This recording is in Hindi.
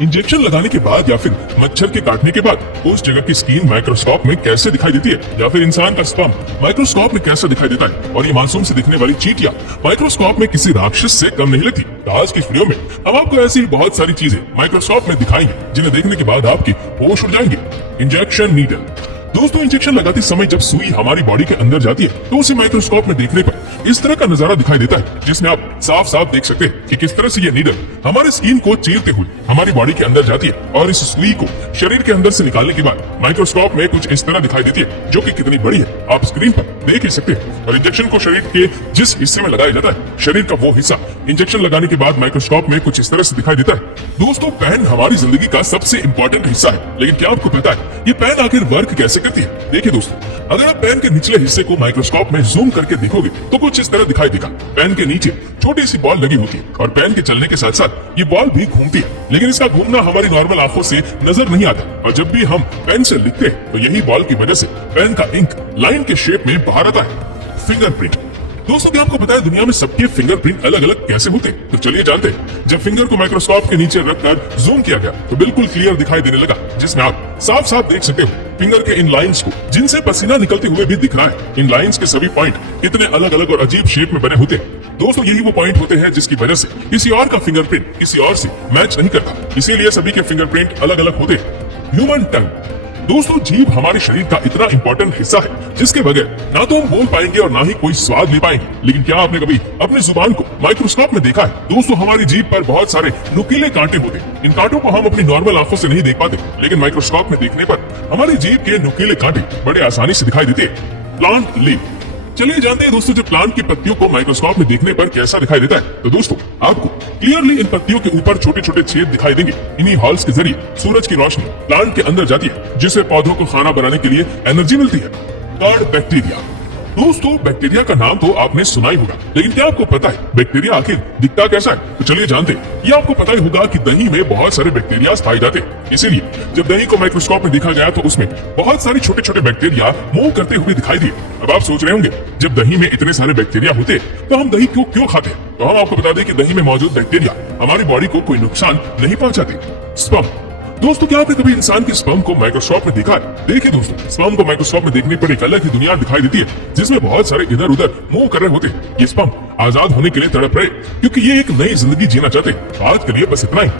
इंजेक्शन लगाने के बाद या फिर मच्छर के काटने के बाद उस जगह की स्किन माइक्रोस्कोप में कैसे दिखाई देती है, या फिर इंसान का स्पर्म माइक्रोस्कोप में कैसे दिखाई देता है, और ये मासूम से दिखने वाली चींटियां माइक्रोस्कोप में किसी राक्षस से कम नहीं लगती। तो आज की वीडियो में हम आपको ऐसी बहुत सारी चीजें माइक्रोस्कोप में दिखाएंगे जिन्हें देखने के बाद आपकी होश उड़ जाएंगे। Injection needle. दोस्तों, इंजेक्शन लगाते समय जब सुई हमारी बॉडी के अंदर जाती है तो उसे माइक्रोस्कोप में देखने पर इस तरह का नजारा दिखाई देता है, जिसमें आप साफ साफ देख सकते हैं कि किस तरह से ये नीडल हमारे स्किन को चीरते हुए हमारी बॉडी के अंदर जाती है और इस सुई को शरीर के अंदर से निकालने के बाद माइक्रोस्कोप में कुछ इस तरह दिखाई देती है, जो कि कितनी बड़ी है आप स्क्रीन पर देख ही सकते हैं। और इंजेक्शन को शरीर के जिस हिस्से में लगाया जाता है, शरीर का वो हिस्सा इंजेक्शन लगाने के बाद माइक्रोस्कोप में कुछ इस तरह से दिखाई देता है। दोस्तों, पेन हमारी जिंदगी का सबसे इंपॉर्टेंट हिस्सा है, लेकिन क्या आपको पता है ये पेन आखिर वर्क कैसे करती है? देखिए दोस्तों, अगर आप पेन के निचले हिस्से को माइक्रोस्कोप में जूम करके देखोगे तो कुछ इस तरह दिखाई देगा। पेन के नीचे छोटी सी बॉल लगी होती है और पेन के चलने के साथ साथ ये बॉल भी घूमती है, लेकिन इसका घूमना हमारी नॉर्मल आंखों से नजर नहीं आता। और जब भी हम पेन से लिखते हैं तो यही बॉल की वजह से पेन का इंक लाइन के शेप में बाहर आता है। फिंगरप्रिंट। दोस्तों, क्या आपको पता है दुनिया में सबके फिंगरप्रिंट अलग अलग कैसे होते हैं? तो चलिए जानते हैं। जब फिंगर को माइक्रोस्कोप के नीचे रखकर जूम किया गया तो बिल्कुल क्लियर दिखाई देने लगा, जिसमें आप साफ साफ देख सकते हो फिंगर के इन लाइंस को, जिनसे पसीना निकलते हुए भी दिख रहा है। इन लाइंस के सभी पॉइंट कितने अलग अलग और अजीब शेप में बने होते हैं। दोस्तों, यही वो पॉइंट होते हैं जिसकी वजह से किसी और का फिंगरप्रिंट किसी और से मैच नहीं करता, इसीलिए सभी के फिंगरप्रिंट अलग अलग होते हैं। ह्यूमन टंग। दोस्तों, जीभ हमारे शरीर का इतना इंपॉर्टेंट हिस्सा है जिसके बगैर ना तो हम बोल पाएंगे और ना ही कोई स्वाद ले पाएंगे। लेकिन क्या आपने कभी अपनी जुबान को माइक्रोस्कोप में देखा है? दोस्तों, हमारी जीभ पर बहुत सारे नुकीले कांटे होते हैं। इन कांटों को हम अपनी नॉर्मल आंखों से नहीं देख पाते, लेकिन माइक्रोस्कोप में देखने पर हमारी जीभ के नुकीले कांटे बड़े आसानी से दिखाई देते हैं। Plant leaf. चलिए जानते हैं दोस्तों, जब प्लांट की पत्तियों को माइक्रोस्कोप में देखने पर कैसा दिखाई देता है। तो दोस्तों, आपको क्लियरली इन पत्तियों के ऊपर छोटे छोटे छेद दिखाई देंगे। इन्हीं हॉल्स के जरिए सूरज की रोशनी प्लांट के अंदर जाती है, जिससे पौधों को खाना बनाने के लिए एनर्जी मिलती है। Third, bacteria. दोस्तों, बैक्टीरिया का नाम तो आपने सुना ही होगा, लेकिन क्या आपको पता है बैक्टीरिया आखिर दिखता कैसा है? तो चलिए जानते हैं। ये आपको पता ही होगा कि दही में बहुत सारे बैक्टीरिया पाए जाते हैं, इसीलिए जब दही को माइक्रोस्कोप में देखा गया तो उसमें बहुत सारे छोटे छोटे बैक्टीरिया मूव करते हुए दिखाई दिए। अब आप सोच रहे होंगे, जब दही में इतने सारे बैक्टीरिया होते तो हम दही क्यों खाते? तो हम आपको बता दें कि दही में मौजूद बैक्टीरिया हमारी बॉडी को कोई नुकसान नहीं पहुंचाते। स्पर्म। दोस्तों, क्या आपने कभी इंसान के स्पर्म को माइक्रोस्कोप में देखा है? देखिए दोस्तों, स्पर्म को माइक्रोस्कोप में देखने पर एक अलग ही दुनिया दिखाई देती है, जिसमें बहुत सारे इधर उधर मूव कर रहे होते हैं। ये स्पर्म आजाद होने के लिए तड़प रहे, क्योंकि ये एक नई जिंदगी जीना चाहते हैं। आज के लिए बस इतना ही।